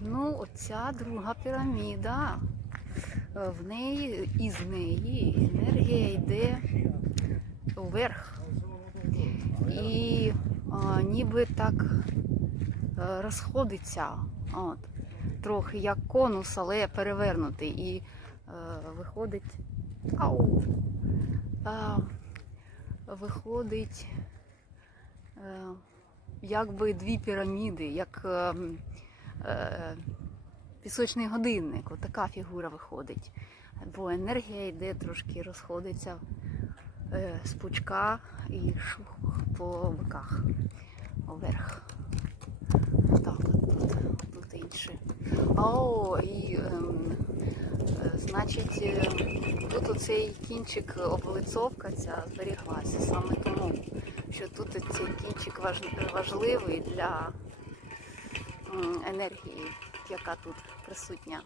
ну оця друга піраміда. Е, В неї із неї енергія йде вверх. І а, ніби так е, розходиться. От. Трохи як конус, але перевернутий. І е, виходить. Ау! Е, виходить е, якби дві піраміди, як е, пісочний годинник. Отака фігура виходить. Бо енергія йде трошки розходиться е, з пучка і шух по боках вверх. Так, тут, тут інше. О, і ем, е, значить, е, тут оцей кінчик облицовка ця зберіглася саме тому, що тут цей кінчик важ- важливий для енергії, яка тут присутня.